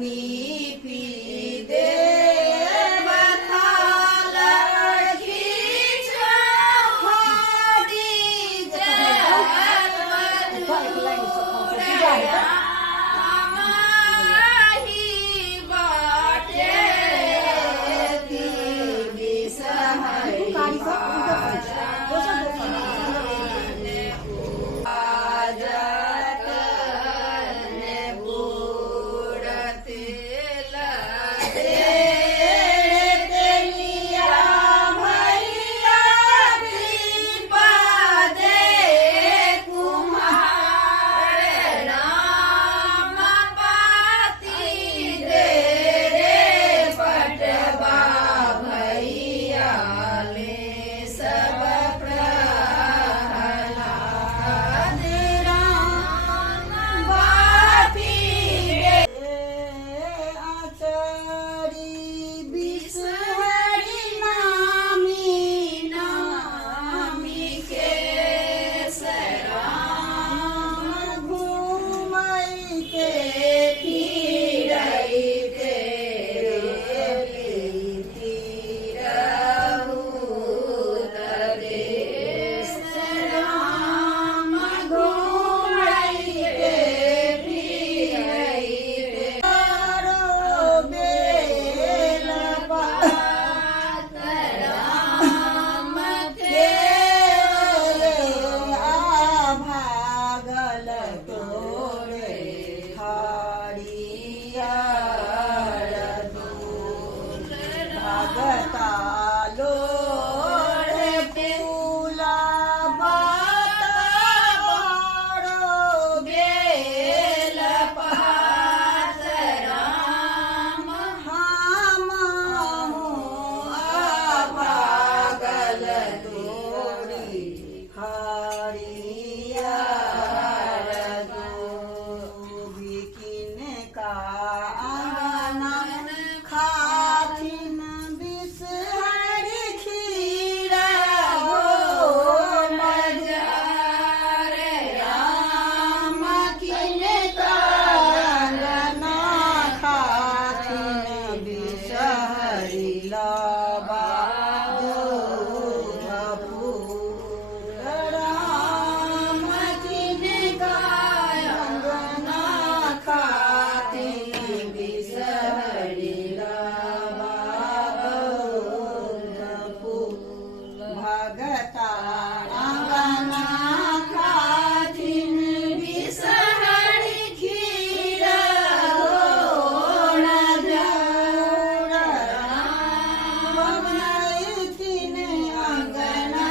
Ni phi de ma tha la लागता अंगना खाथिन बिसहरी खीर गोड़ जौरा बनैथिन अंगना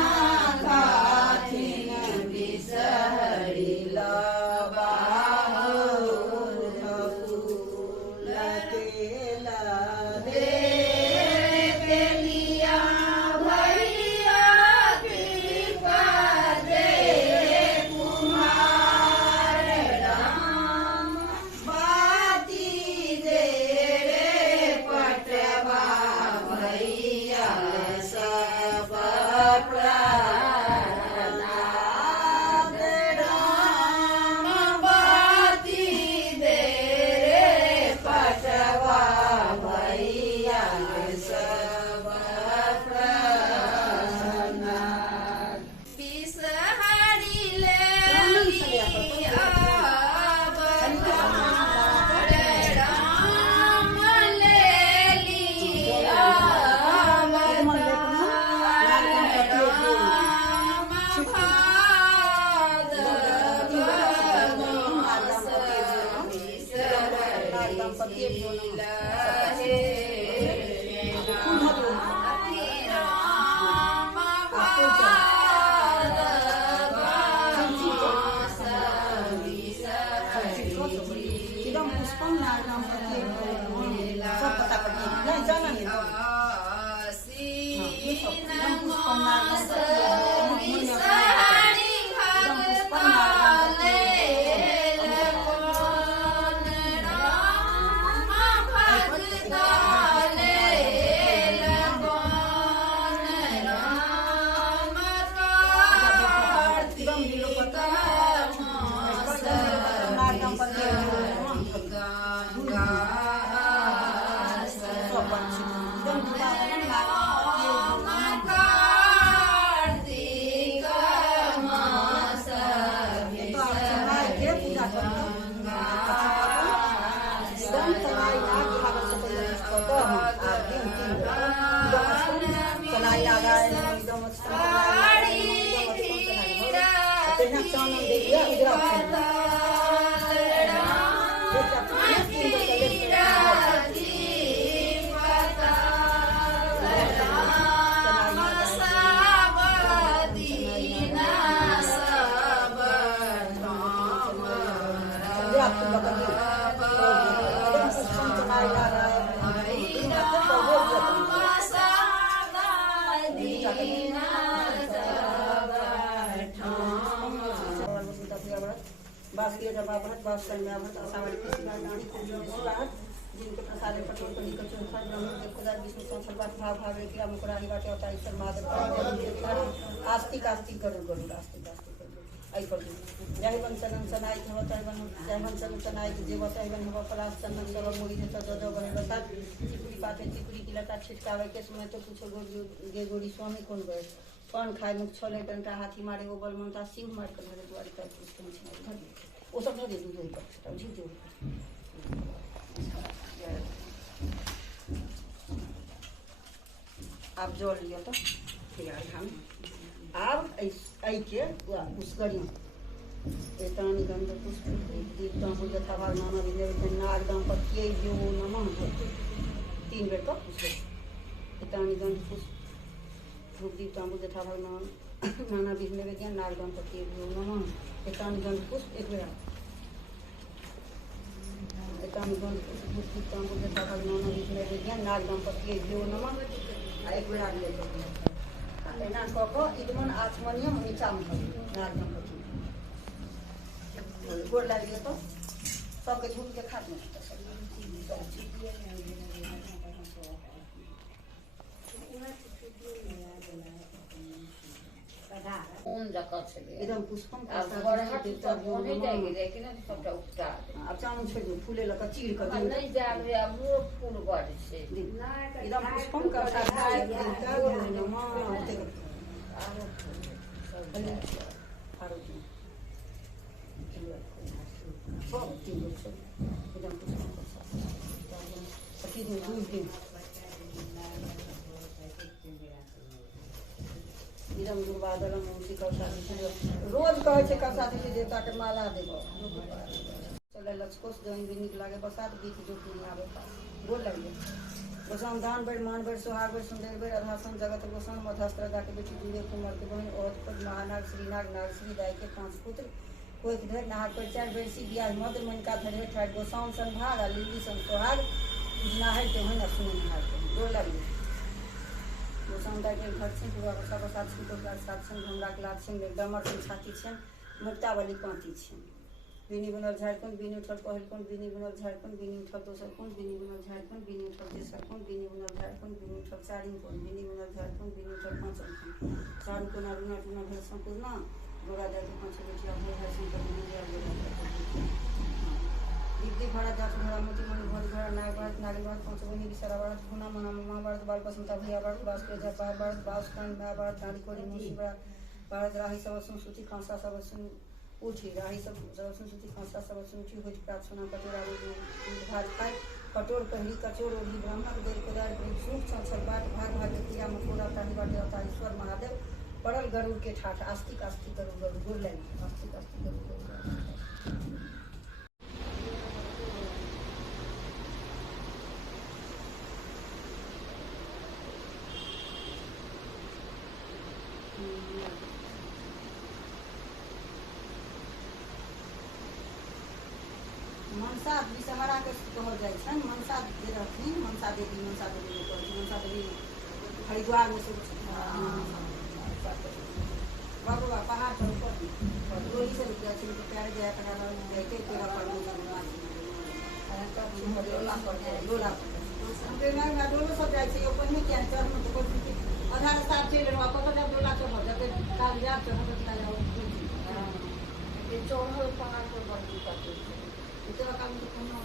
खाथिन बिसहरी लबा फूल तेला दे बेलिया भैया कृपा दे कुमार राम बाती दे रे पटवा भैया सब प्रहलाद राम बाती दे रे पटवा भैया सब प्रहलाद बिसहरी ले लिया अवतार राम ले लिया अवतार राम भाद्रव मास बिसहरी लहे राम भाद्रव मास बिसहरी आसीन मास बिसहरी भगताले लगन राम भगताले लगन राम कार्तिक मास गंगा राम कार्तिक मास बासुदेव जबावत बासकन्यावत असावरी कृष्णादानी कुमार जिनके प्रसादे पटोल को निकट संसार ब्रह्म देव खुदार विष्णु संसर्वात भाव भावे किया मुकुरारी बाटे अवतारी शर्मादर आस्तिक आस्तिक गरुड़ गरुड़ आस्तिक आस्तिक आई पर जय वंशनम सनाई होता है जय वंशनम सनाई देवता है हो पलास चंदन सब मोरी है तो जो बने बता चिकुरी पाते चिकुरी की लता छिटकावे के समय तो पूछो गे गोरी स्वामी कौन गए कौन खाए मुख छोले डंटा हाथी मारे वो बल ममता सिंह मार कर मेरे द्वारी कर उसको वो सब दे दूँ कर सकता हूँ जीत आप जोड़ लियो तो फिर हम अब आई के उस गड़ी एतानी गंध पुष्प दीप्तां यथा भाग नाना विद्या नागदां पत्ये यो नमः 3 बेर तो एतानी गंध पुष्प धूप दीप्तां यथा भाग नाना विद्या नागदां पत्ये यो नमः एतानी गंध पुष्प 1 बेर एतानी गंध पुष्प धूप दीप्तां यथा भाग नाना विद्या नागदां पत्ये यो नमः 1 बेर आगे एना कको इदमन आचमनियम नीचा में नागदां पत्ये गोड़ लगे तो सबके झूठ के खात में कौन जगह से एकदम पुष्पम अब घर हाथ सब होने जाएगी लेकिन सबटा उपटा अब चामन छोड़ दो फूले लगा चीर कर दे नहीं जान रे अब वो फूल गड़ से एकदम पुष्पम का साथ का नमा सब तीन एकदम पुष्पम का साथ पति दिन दूर दिन बीजम दुर्वादलम मुंशी कौशादी से रोज कहे छे कौशादी से देवता के माला देबो चले लचकोस जइन भी निक लागे बसात गीत जो नहीं आवे बोल लगे गोसाउन दान बेड़ मान बेड़ सुहाग बेड़ सुंदर बेड़ अधासन जगत गोसाउन मधस्त्र दा के बेटी दुले कुमार के बहन औरत पद महानाग श्रीनाग नाग श्री दाई के 5 पुत्र कोई धर नहा पर 4 बेरसी बियाह मद मन का धरे ठाट गोसाउन संभाग आ लिली सन सुहाग ना है तो है ना सुन ना बोल लगे गोसाउन दा के घर से पूरा सब साथ से तो साथ से हमरा के लात से डमर से छाती छन मुक्ता वाली पांती छन बिनी बनल झारखंड बिनी उठल पहल कोन बिनी बनल झारखंड बिनी उठल दोसर कोन बिनी बनल झारखंड बिनी उठल तेसर कोन बिनी बनल झारखंड बिनी उठल चारिम कोन बिनी बनल झारखंड बिनी उठल पांचम कोन चारू कोना रुना टुना भेल संपूर्ण गोरा जाति पांच बेटिया हो है संकर बिनी दिया गोरा दीदी भरा जात भरा मोती मणि भर भरा नाग भारत नाग भारत पांच बहिनी विसरा भारत गुना मना मां भारत बाल बसंता भैया भारत बास के जपा भारत बास कान मा भारत दाड़ी कोड़ी मुसी भारत राही सब सुति खांसा सब सुन उठी राही सब सुति खांसा सब सुनची होत प्राप्त सुना कटोरा भात खाए कटोर पहली कचोर ओढ़ी ब्राह्मण देव कोदार सूख छल बाट भाग भाग क्रिया मकोड़ा ताही बाटे अवतार ईश्वर महादेव पड़ल गरुड़ के ठाठ आस्तिक आस्तिक गरुड़ गरुड़ बोल लेंगे आस्तिक आस्तिक गरुड़ मनसा विषहरा के कहल जाय छन मनसा जे रहथिन मनसा देवी मनसा देवी हरिद्वार में सब बाबा पहाड़ पर ऊपर डोली से रुक जाए तो पैर गया करा जाके तेरा पर डोला पर डोलो सब जाय छै ऊपर में क्या चढ़ में तो आधा रास्ता चल रहा पता जब डोला चढ़ जाते कागजात चढ़ के जाओ ये चढ़ल पहाड़ पर बड़ी पाते इतना काम तो करना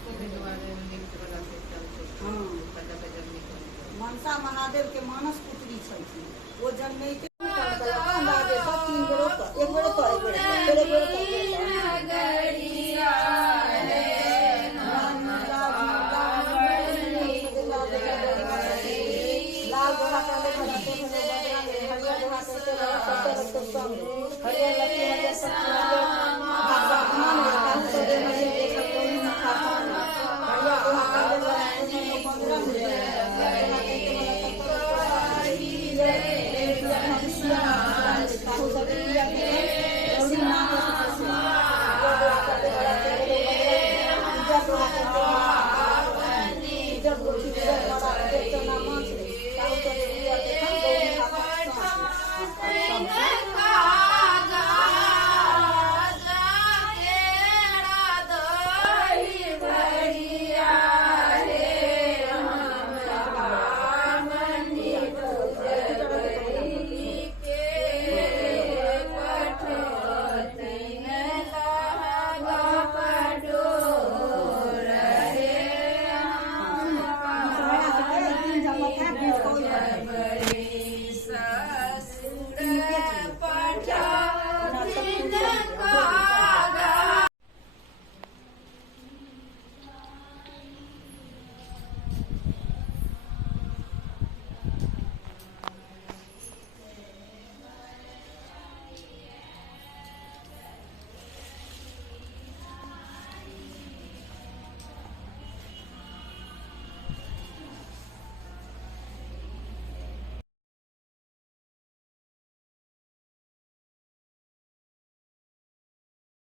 मनसा महादेव के मानस पुत्री छलखिन वो जन्मे के सब 3 बेर एक बेर लाल दोहा हरियर दोहा हरियर